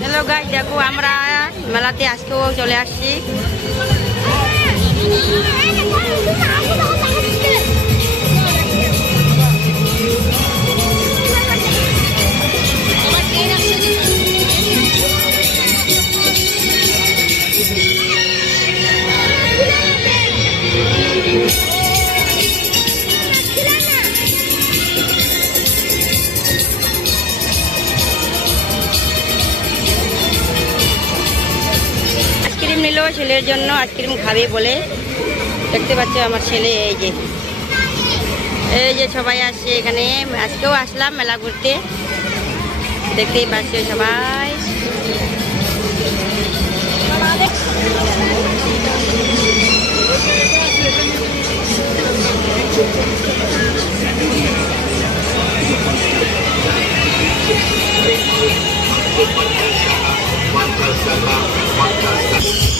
Hello guys, দেখো আমরা মেলাতে আজকেও চলে আসছি। আইসক্রিম নিল ছেলের জন্য, আইসক্রিম খাবে বলে। দেখতে পাচ্ছ আমার ছেলে, এই যে সবাই আসছে এখানে। আজকেও আসলাম মেলা ঘুরতে, দেখতেই পাচ্ছ সবাই।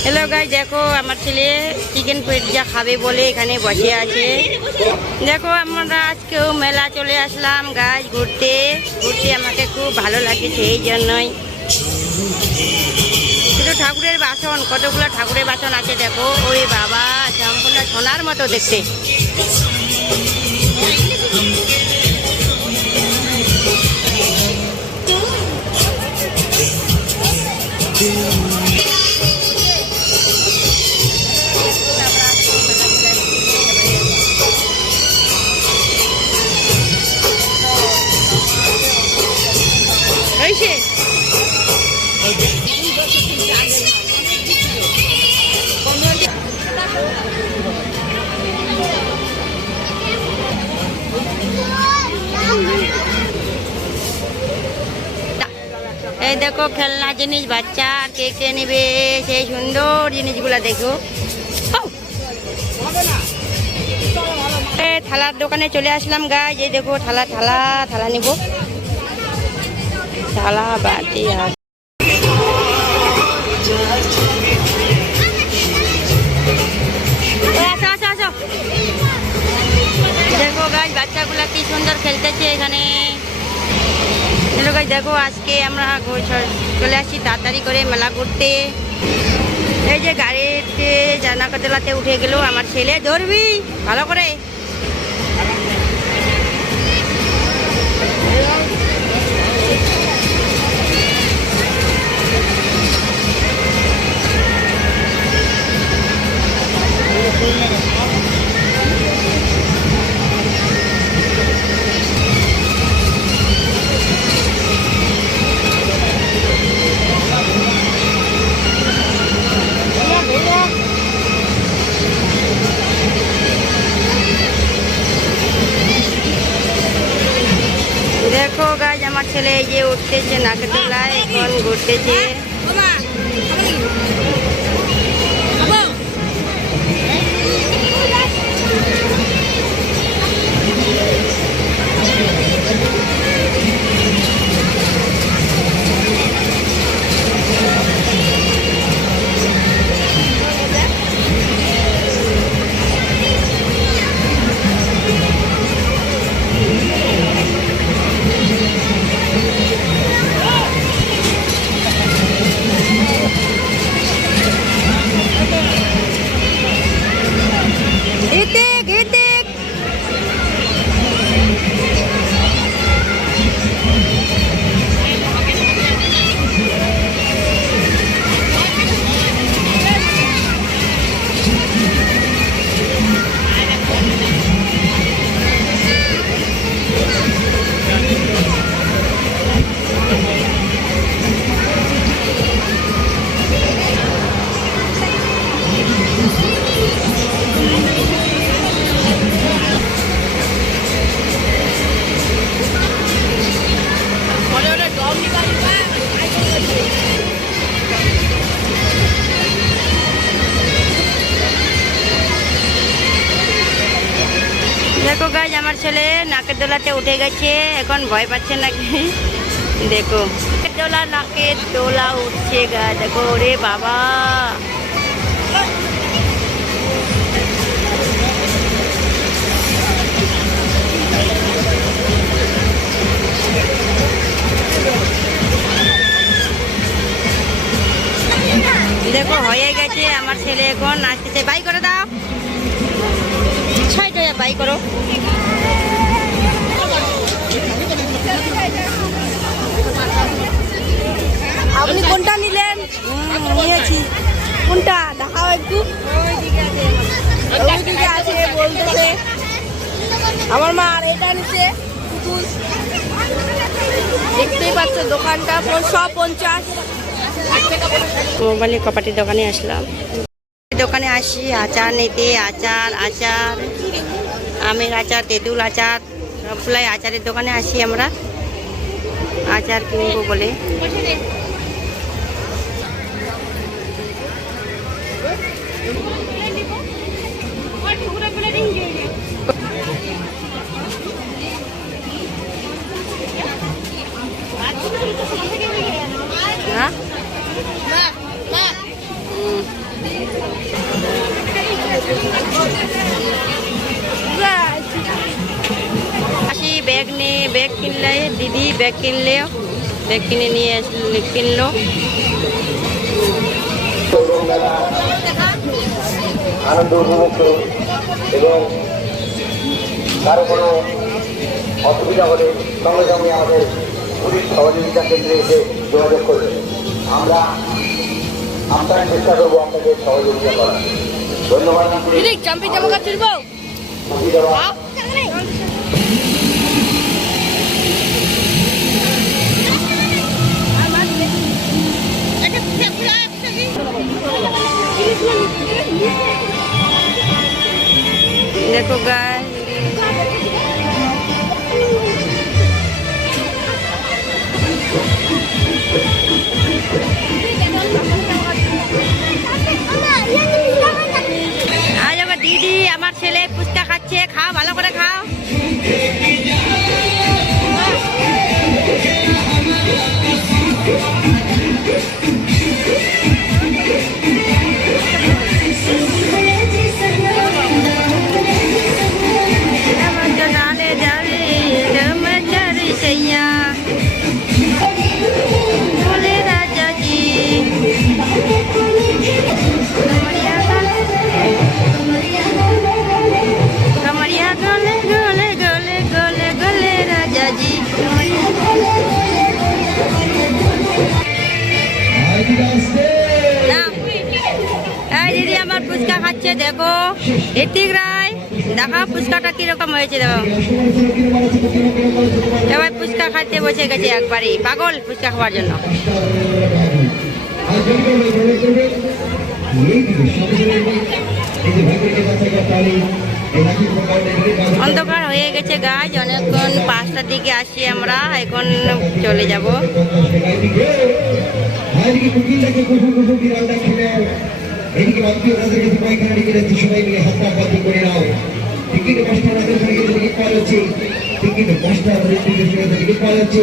হ্যালো গাইস, দেখো আমার ছেলে চিকেন পিৎজা খাবে বলে এখানে বসে আছে। দেখো আমরা আজকেও মেলা চলে আসলাম গাইস ঘুরতে। আমাকে খুব ভালো লাগছে, এই জন্যই। শুধু ঠাকুরের বাসন, কতগুলো ঠাকুরের বাসন আছে দেখো। ওই বাবা, সম্পূর্ণ সোনার মতো দেখতে। এই দেখো খেলনা জিনিস, বাচ্চা আর কে কে নেবে সেই সুন্দর জিনিসগুলা দেখো। থালার দোকানে চলে আসলাম গাইস। এই দেখো থালা নিব, থালা বাটি। দেখো গাইস বাচ্চাগুলা কি সুন্দর খেলতেছে এখানে। দেখো আজকে আমরা চলে আসছি তাড়াতাড়ি করে মেলা ঘুরতে। এই যে গাড়িতে নাগরদোলাতে উঠে গেল আমার ছেলে। ধরবি ভালো করে। দেখো গাইস আমার ছেলে এই যে উঠতেছে নাগরদোলায়, এখন ঘুরতেছে। দেখো গাইস আমার ছেলে নাকের দোলাতে উঠে গেছে, এখন ভয় পাচ্ছে নাকি। দেখো নাকের দোলা উঠছে গা, দেখো রে বাবা। বাই করে দাও, 6000 বাই করো। আপনি কোনটা নিলেন? নিয়েছি। কোনটা দেখাও একটু। ওইদিকে আছে বলতেছে আমার মা। আর এটা নিচ্ছে পুতুল। দেখতেই পাচ্ছ দোকানটা 150। মোবাইলে কপাটির দোকানে আসলাম। দোকানে আসি আচার নিতে। আচার আমের আচার, তেঁতুল আচার, সবগুলাই আচারের দোকানে আসি আমরা আচার কিনবো বলে। হ্যাঁ আসি ব্যাগ নিয়ে। ব্যাগ কিনলে দিদি ব্যাগ কিনে নিয়ে কিনলো। আনন্দ উপভোগ করুন এবং কারো কোনো অসুবিধা হলে সঙ্গে সঙ্গে আমাদের পুলিশ সহযোগিতা কেন্দ্রে এসে যোগাযোগ করবেন। আমরা আপনার চেষ্টা করবো আপনাদের সহযোগিতা করার। ধন্যবাদ। देखो गाय আজ আবার দিদি আমার ছেলে ফুচকা খাচ্ছে। খাও, ভালো করে খাও। দিদি আমার ফুচকা খাচ্ছে। দেখো ঋতিক রায়, দেখা ফুচকাটা কিরকম হয়েছে। দেখো এবার ফুচকা খাইতে বসে গেছে একবারই, পাগল ফুচকা খাওয়ার জন্য। অন্ধকার হয়ে গেছে গাছ, অনেকক্ষণ 5টার দিকে আসি আমরা, এখন চলে যাব। এদিকে বাকি তাদেরকে পায়খানা ডেকে যাচ্ছে, সবাই মিলে হাত পা বন্ধ করে নাও। টিকিট মাস্টার আমাদের টিকিট পাওয়া যাচ্ছে। টিকিট মাস্টার আমাদের টিকিট পাওয়া যাচ্ছে।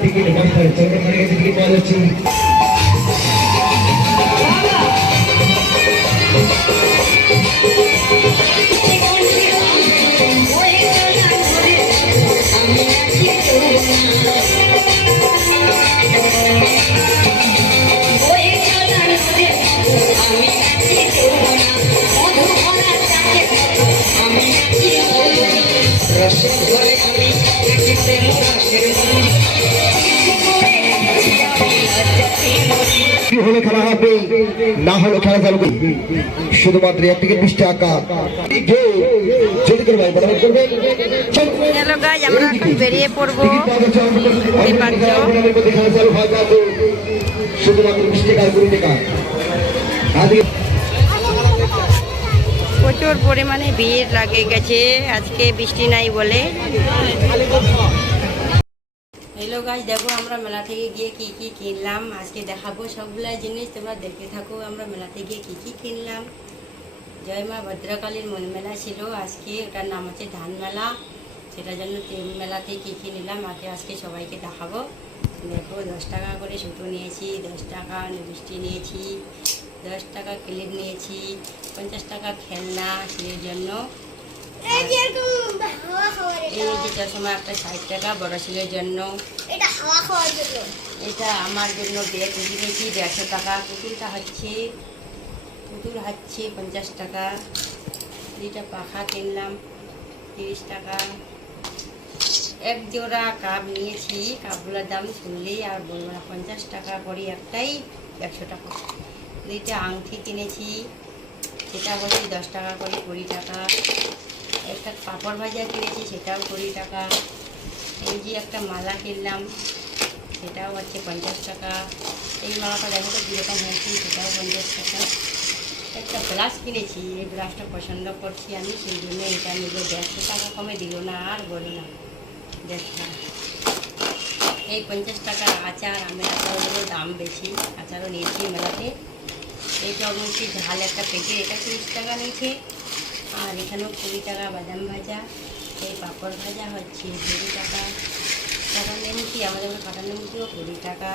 টিকিট মাস্টার চন্দ্রমানের কাছে টিকিট পাওয়া যাচ্ছে। হলে খেলা হবে, না হলে খেলা চালু করবে। শুধুমাত্র 1 টিকিট 20 টাকা। যদি করে ভাই বরাবর করবে। চলো গাইস, আমরা এখন বেরিয়ে পড়বো। খেলা চালু হয় না, শুধুমাত্র 20 টাকা 20 টাকা। প্রচুর পরিমাণে ভিড় লাগে গেছে আজকে, বৃষ্টি নাই বলে। হ্যালো গাইস, দেখো আমরা মেলা থেকে গিয়ে কি কি কিনলাম আজকে দেখাবো সবগুলা জিনিস, তোমরা দেখতে থাকো। আমরা মেলাতে গিয়ে কি কি কিনলাম। জয় মা ভদ্রকালীর মেলা ছিল আজকে, ওটার নাম হচ্ছে ধান মেলা। সেটার জন্য মেলাতে কি কি নিলাম আজকে সবাইকে দেখাবো। দেখো 10 টাকা করে সুতো নিয়েছি, 10 টাকা মিষ্টি নিয়েছি, 10 টাকা ক্লিপ নিয়েছি, 50 টাকা খেলনা ছেলের জন্য। এই যে চশমা একটা 60 টাকা বড় ছেলের জন্য। এটা আমার জন্য ব্যাগ নিয়েছি 150 টাকা। পুতুলটা হচ্ছে পুতুল হচ্ছে 50 টাকা। দুইটা পাখা কিনলাম 30 টাকা। এক জোড়া কাপ নিয়েছি, কাপগুলোর দাম শুনলেই আর বলবো না, 50 টাকা করে একটাই, 100 টাকা। দুইটা আংটি কিনেছি, সেটা হচ্ছে 10 টাকা করে, 20 টাকা। একটা পাঁপড় ভাজা কিনেছি, সেটাও 20 টাকা। এই যে একটা মালা কিনলাম, সেটাও হচ্ছে 50 টাকা। এই মালাটা দেখো তো কীরকম হয়েছে, সেটাও 50 টাকা। একটা ব্রাশ কিনেছি, এই ব্রাশটা পছন্দ করছি আমি, সেই জন্য এটা নিল। 150 টাকা কমে দিল না, আর বলো না। দেখো এই 50 টাকার আচার, আমের আচারগুলোর দাম বেশি, আচারও নিয়েছি মেলাতে। এই তরমুজটি ঝাল একটা পেটে, এটা 30 টাকা নিয়েছে। আর এখানেও 20 টাকা বাদাম ভাজা। এই পাঁপড় ভাজা হচ্ছে 20 টাকা। কাঁটা নেমকি, আমাদের কাঁটা নেমকিও 20 টাকা।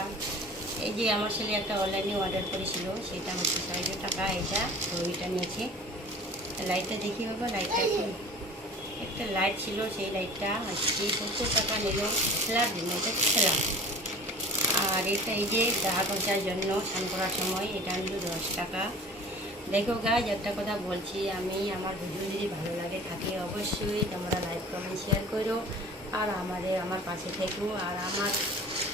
এই যে আমার ছেলে একটা অনলাইনে অর্ডার করেছিল, সেটা হচ্ছে 60 টাকা। এটা ওইটা নিয়েছে। লাইটটা দেখি বাবা, লাইটটা একটা লাইট ছিল, সেই লাইটটা আজকে 70 টাকা নিল। খেলার জন্য, এটা খেলা। আর এটা এই যে গা ঘষার জন্য স্নান করার সময়, এটা নিল 10 টাকা। দেখো গাইজ, একটা কথা বলছি আমি, আমার ভিডিও যদি ভালো লাগে থাকে অবশ্যই তোমরা লাইক কমেন্ট শেয়ার করো, আর আমার পাশে থেকো। আর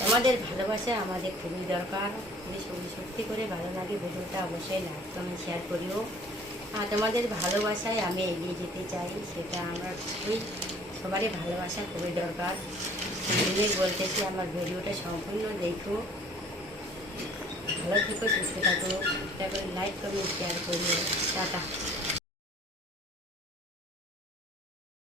তোমাদের ভালোবাসা আমাদের খুবই দরকার। যদি সত্যি করে ভালো লাগে ভিডিওটা, অবশ্যই লাইক কমেন্ট শেয়ার করিও। আর তোমাদের ভালোবাসায় আমি এগিয়ে যেতে চাই, সেটা আমরা খুবই, সবারই ভালোবাসা খুবই দরকার। সেই বলতেছি, আমার ভিডিওটা সম্পূর্ণ দেখো। ভালো থেকো, সুস্থ থাকো, তারপরে লাইক কমেন্ট শেয়ার করিও। টাটা।